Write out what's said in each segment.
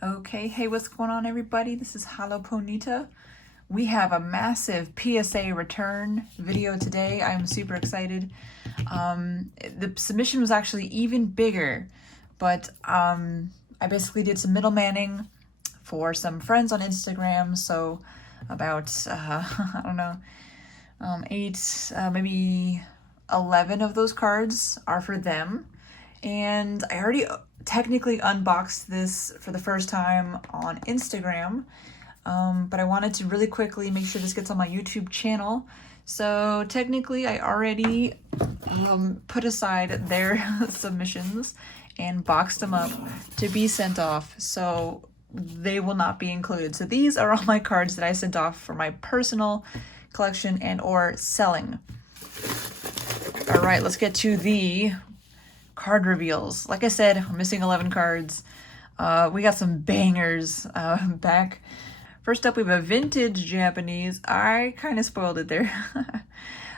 Okay, hey, what's going on, everybody? This is Halo Ponita. We have a massive PSA return video today. I'm super excited. The submission was actually even bigger, but I basically did some middlemaning for some friends on Instagram. So about I don't know, maybe 11 of those cards are for them. And I already technically unboxed this for the first time on Instagram, but I wanted to really quickly make sure this gets on my YouTube channel. So technically I already put aside their submissions and boxed them up to be sent off, so they will not be included. So these are all my cards that I sent off for my personal collection and or selling. All right, let's get to the card reveals. Like I said, we're missing 11 cards. We got some bangers back. First up, we have a vintage Japanese. I kind of spoiled it there.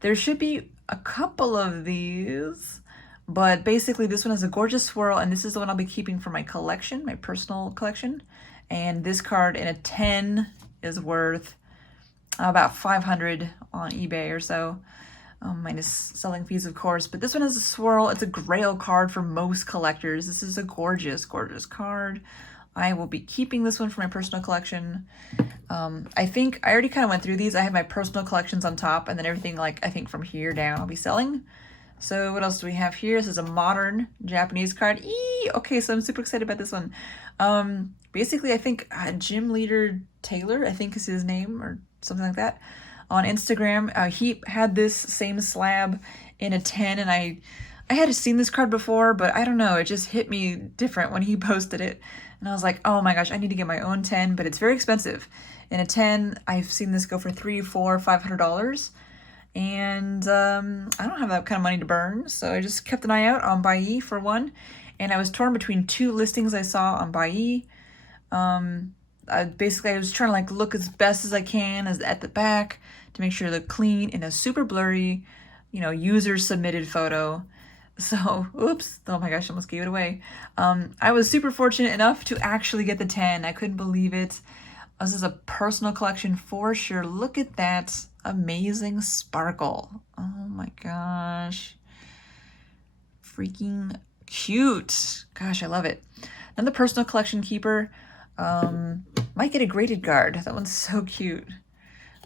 There should be a couple of these, but basically this one has a gorgeous swirl, and this is the one I'll be keeping for my collection, my personal collection. And this card in a 10 is worth about 500 on eBay or so. Minus selling fees, of course. But this one has a swirl. It's a grail card for most collectors. This is a gorgeous, gorgeous card. I will be keeping this one for my personal collection. I think I already kind of went through these. I have my personal collections on top, and then everything, like, I think from here down I'll be selling. So what else do we have here? This is a modern Japanese card. Okay, so I'm super excited about this one. Basically, I think Gym Leader Taylor, I think is his name, or something like that, on Instagram. He had this same slab in a 10, and I had seen this card before, but I don't know, it just hit me different when he posted it. And I was like, oh my gosh, I need to get my own 10, but it's very expensive. In a 10, I've seen this go for $300, $400, $500. And I don't have that kind of money to burn, so I just kept an eye out on Buyee for one. And I was torn between two listings I saw on Buyee. Basically, I was trying to like look as best as I can as at the back to make sure they're clean in a super blurry, user submitted photo. So, oops, oh my gosh, I almost gave it away. I was super fortunate enough to actually get the 10. I couldn't believe it. This is a personal collection for sure. Look at that amazing sparkle. Oh my gosh. Freaking cute. Gosh, I love it. Then the personal collection keeper. Might get a graded guard. That one's so cute.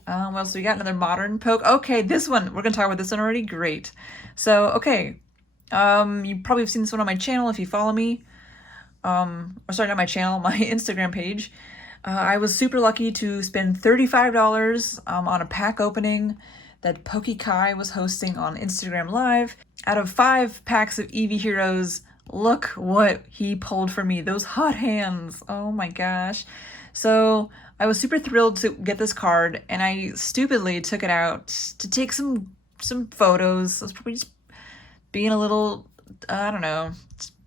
What else do we got? Another modern poke. Okay, this one. We're going to talk about this one already. Great. So, okay. You probably have seen this one on my channel if you follow me. Or sorry, not my channel, my Instagram page. I was super lucky to spend $35 on a pack opening that PokeKai was hosting on Instagram Live. Out of 5 packs of Eevee Heroes, look what he pulled for me. Those hot hands. Oh my gosh. So I was super thrilled to get this card, and I stupidly took it out to take some photos. I was probably just being a little, I don't know.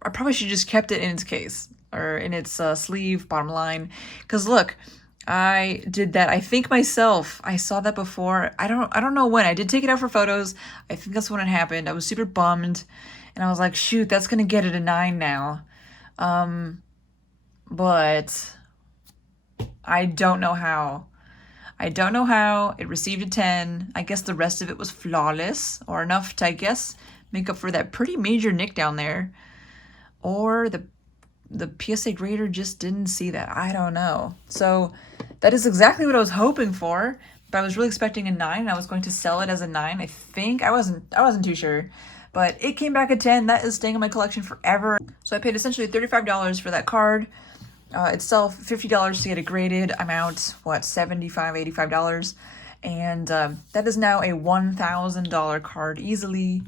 I probably should just kept it in its case, or in its sleeve, bottom line. Because look, I did that. I think myself, I saw that before. I don't know when. I did take it out for photos. I think that's when it happened. I was super bummed. And I was like, shoot, that's going to get it a 9 now. But I don't know how. I don't know how. It received a 10. I guess the rest of it was flawless, or enough to, I guess, make up for that pretty major nick down there. Or the PSA grader just didn't see that. I don't know. So that is exactly what I was hoping for. But I was really expecting a 9, and I was going to sell it as a 9. I think I wasn't too sure. But it came back at 10. That is staying in my collection forever. So I paid essentially $35 for that card. Itself, $50 to get it graded. I'm out, what, $75, $85. And that is now a $1,000 card easily.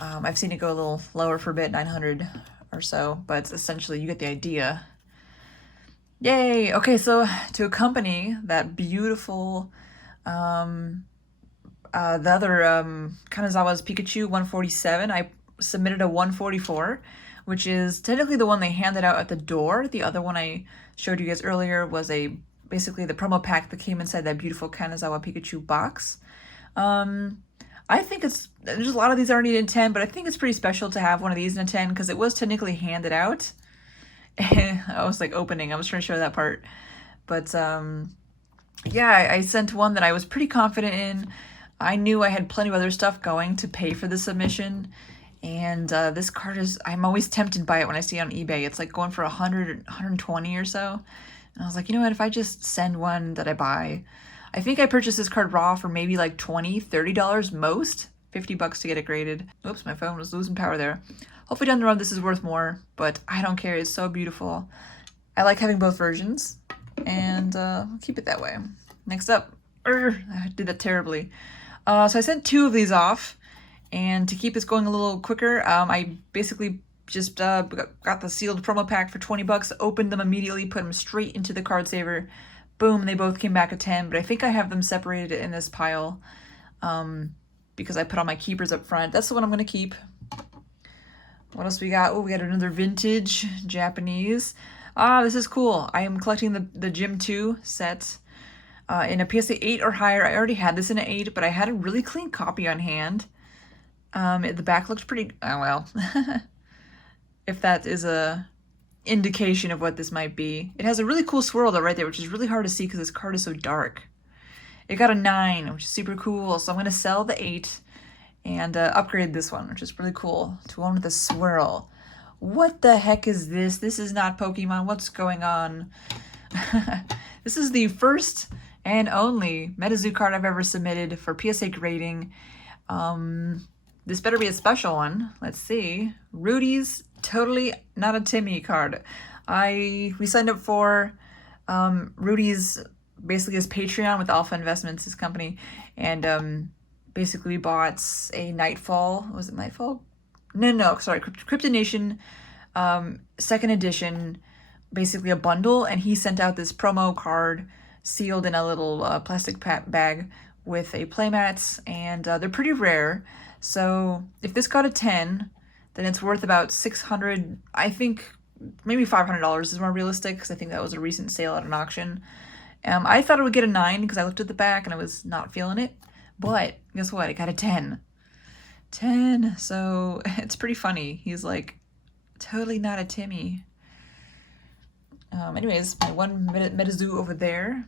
I've seen it go a little lower for a bit, 900 or so, but essentially you get the idea. Yay! Okay, so to accompany that beautiful, the other Kanazawa's Pikachu 147, I submitted a 144, which is technically the one they handed out at the door. The other one I showed you guys earlier was basically the promo pack that came inside that beautiful Kanazawa Pikachu box. I think there's a lot of these already in 10, but I think it's pretty special to have one of these in a 10 because it was technically handed out. I was like opening. I was trying to show that part. But yeah, I sent one that I was pretty confident in. I knew I had plenty of other stuff going to pay for the submission. And this card is, I'm always tempted by it when I see it on eBay. It's like going for 100, 120 or so. And I was like, you know what, if I just send one that I buy, I think I purchased this card raw for maybe like $20, $30 most. $50 to get it graded. Oops, my phone was losing power there. Hopefully down the road this is worth more, but I don't care. It's so beautiful. I like having both versions, and I'll keep it that way. Next up, I did that terribly. So I sent 2 of these off, and to keep this going a little quicker, I basically just got the sealed promo pack for $20, opened them immediately, put them straight into the card saver. Boom, they both came back a 10, but I think I have them separated in this pile because I put all my keepers up front. That's the one I'm going to keep. What else we got? Oh, we got another vintage Japanese. This is cool. I am collecting the Gym 2 set in a PSA 8 or higher. I already had this in an 8, but I had a really clean copy on hand. The back looked pretty, oh well. If that is a indication of what this might be. It has a really cool swirl though right there, which is really hard to see because this card is so dark. It got a 9, which is super cool. So I'm going to sell the 8 and upgrade this one, which is really cool, to one with a swirl. What the heck is this? This is not Pokemon. What's going on? This is the first and only MetaZoo card I've ever submitted for PSA grading. This better be a special one. Let's see. Rudy's Totally Not a Timmy card. We signed up for Rudy's, basically his Patreon with Alpha Investments, his company, and basically bought a Nightfall. Was it Nightfall? No, sorry, Cryptid Nation 2nd edition, basically a bundle, and he sent out this promo card sealed in a little plastic bag with a playmat, and they're pretty rare. So if this got a 10, then it's worth about $600. I think maybe $500 is more realistic because I think that was a recent sale at an auction. I thought it would get a 9 because I looked at the back and I was not feeling it. But guess what? It got a 10. 10. So it's pretty funny. He's like, totally not a Timmy. Anyways, my 1 minute MetaZoo over there.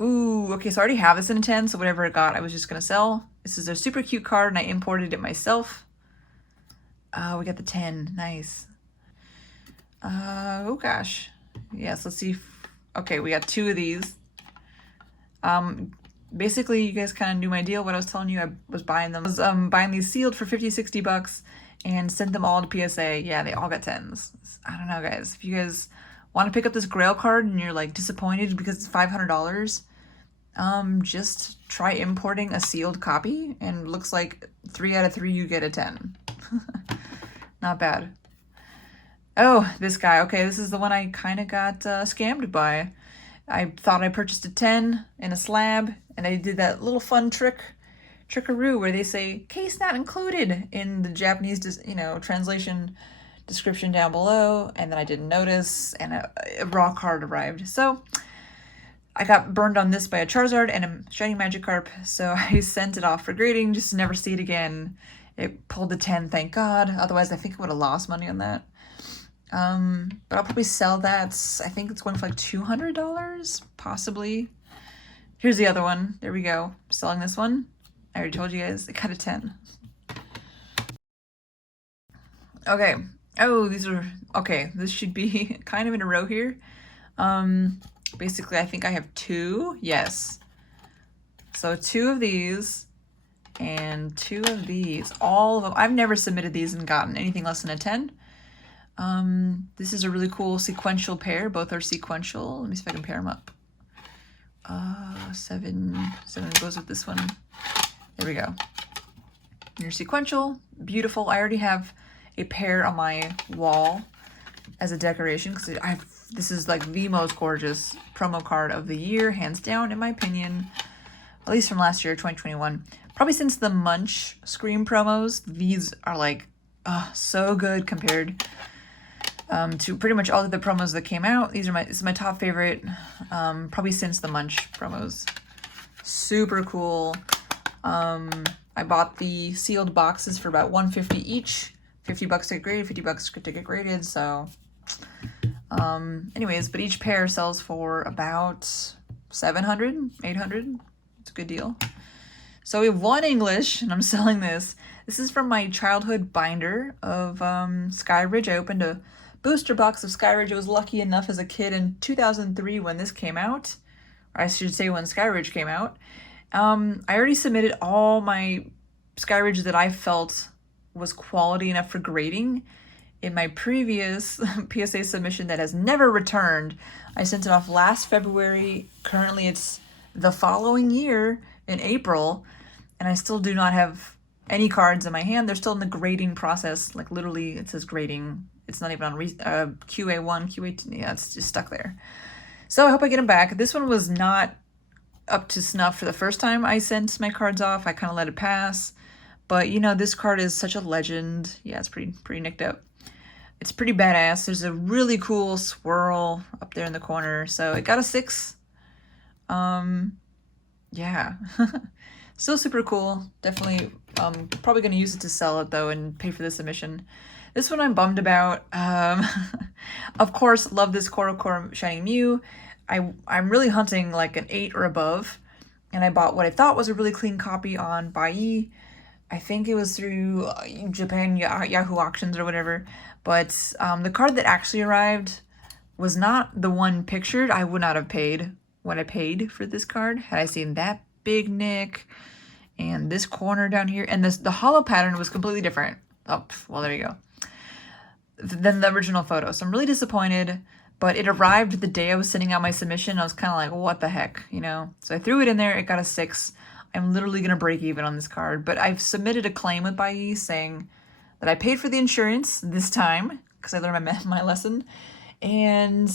Ooh, okay, so I already have this in a 10, so whatever it got, I was just gonna sell. This is a super cute card, and I imported it myself. We got the 10, nice. Oh gosh. Yes, let's see. Okay, we got 2 of these. Basically, you guys kind of knew my deal. What I was telling you, I was buying them. I was buying these sealed for $50, $60 and sent them all to PSA. Yeah, they all got 10s. I don't know, guys. If you guys want to pick up this Grail card and you're like disappointed because it's $500, just try importing a sealed copy, and it looks like 3 out of 3 you get a 10. Not bad. Oh, this guy. Okay, this is the one I kind of got scammed by. I thought I purchased a 10 in a slab, and I did that little fun trickaroo where they say case not included in the Japanese, translation description down below, and then I didn't notice, and a raw card arrived. So I got burned on this by a Charizard and a shiny Magikarp, so I sent it off for grading just to never see it again. It pulled a 10, thank God. Otherwise, I think I would have lost money on that. But I'll probably sell that. I think it's going for like $200, possibly. Here's the other one. There we go. Selling this one. I already told you guys, it got a 10. Okay. Oh, these are, okay, this should be kind of in a row here. Basically, I think I have 2. Yes. So 2 of these and 2 of these. All of them. I've never submitted these and gotten anything less than a 10. This is a really cool sequential pair. Both are sequential. Let me see if I can pair them up. 7 goes with this one. There we go. They're sequential, beautiful. I already have a pair on my wall as a decoration because this is like the most gorgeous promo card of the year, hands down, in my opinion. At least from last year, 2021. Probably since the Munch Scream promos, these are like, so good compared to pretty much all of the promos that came out. This is my top favorite, probably since the Munch promos. Super cool. I bought the sealed boxes for about $150 each. $50 to get graded, $50 to get graded, so anyways, but each pair sells for about 700, 800. It's a good deal. So we have one English, and I'm selling this. This is from my childhood binder of Skyridge. I opened a booster box of Skyridge. I was lucky enough as a kid in 2003 when this came out, or I should say when Skyridge came out. I already submitted all my Skyridge that I felt was quality enough for grading in my previous PSA submission that has never returned. I sent it off last February. Currently it's the following year in April, and I still do not have any cards in my hand. They're still in the grading process. Like literally it says grading. It's not even on QA1, QA2. Yeah, it's just stuck there. So I hope I get them back. This one was not up to snuff for the first time I sent my cards off. I kind of let it pass. But you know, this card is such a legend. Yeah, it's pretty nicked up. It's pretty badass. There's a really cool swirl up there in the corner. So it got a 6. Yeah. Still super cool. Definitely probably going to use it to sell it though and pay for the submission. This one I'm bummed about. Of course, love this Coral Shining Mew. I'm really hunting like an 8 or above, and I bought what I thought was a really clean copy on Bai. I think it was through Japan Yahoo Auctions or whatever. But the card that actually arrived was not the one pictured. I would not have paid what I paid for this card had I seen that big nick and this corner down here. And the hollow pattern was completely different. Oh, well, there you go. Than the original photo. So I'm really disappointed. But it arrived the day I was sending out my submission. I was kind of like, what the heck, you know? So I threw it in there. It got a 6. I'm literally going to break even on this card. But I've submitted a claim with Bai saying that I paid for the insurance this time because I learned my lesson. And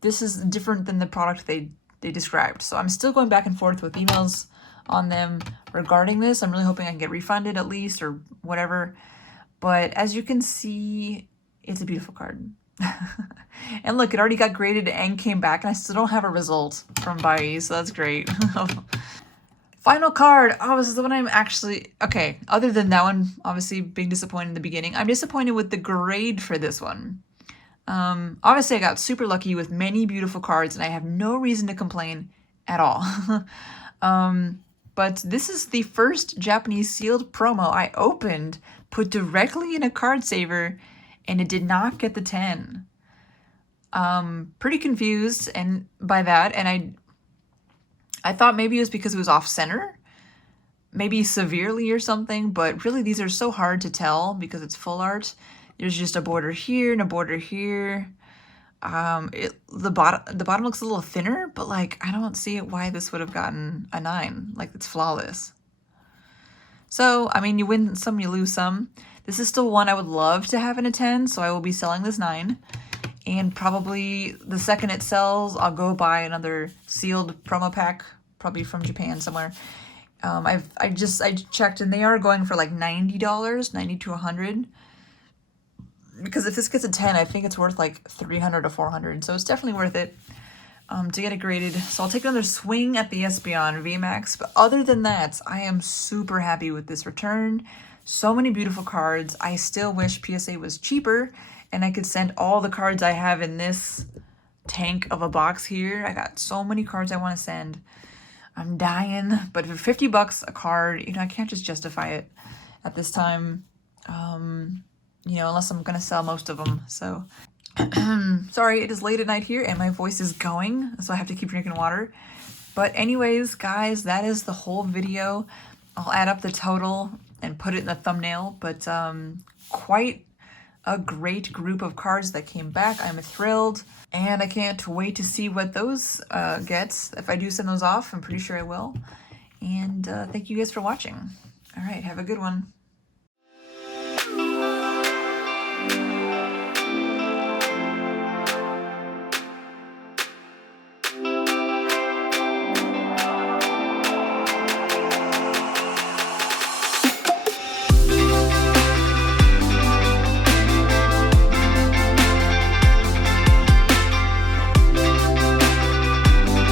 this is different than the product they described. So I'm still going back and forth with emails on them regarding this. I'm really hoping I can get refunded at least or whatever. But as you can see, it's a beautiful card. And look, it already got graded and came back, and I still don't have a result from Bai, so that's great. Final card. Oh, this is the one I'm actually... Okay, other than that one, obviously being disappointed in the beginning, I'm disappointed with the grade for this one. Obviously, I got super lucky with many beautiful cards, and I have no reason to complain at all. But this is the first Japanese sealed promo I opened, put directly in a card saver, and it did not get the 10. Pretty confused and by that, and I thought maybe it was because it was off center, maybe severely or something, but really these are so hard to tell because it's full art. There's just a border here and a border here. The bottom looks a little thinner, but like I don't see it why this would have gotten a 9. Like it's flawless. So I mean, you win some, you lose some. This is still one I would love to have in a 10, so I will be selling this 9. And probably the second it sells, I'll go buy another sealed promo pack, probably from Japan somewhere. I checked, and they are going for like $90, 90 to 100. Because if this gets a 10, I think it's worth like 300 to 400. So it's definitely worth it to get it graded. So I'll take another swing at the Espeon VMAX. But other than that, I am super happy with this return. So many beautiful cards. I still wish PSA was cheaper and I could send all the cards I have in this tank of a box here. I got so many cards I want to send. I'm dying. But for $50 a card, you know, I can't just justify it at this time. You know, unless I'm going to sell most of them. So, sorry, it is late at night here and my voice is going, so I have to keep drinking water. But anyways, guys, that is the whole video. I'll add up the total and put it in the thumbnail, but quite a great group of cards that came back. I'm thrilled, and I can't wait to see what those gets. If I do send those off, I'm pretty sure I will. And thank you guys for watching. All right, have a good one.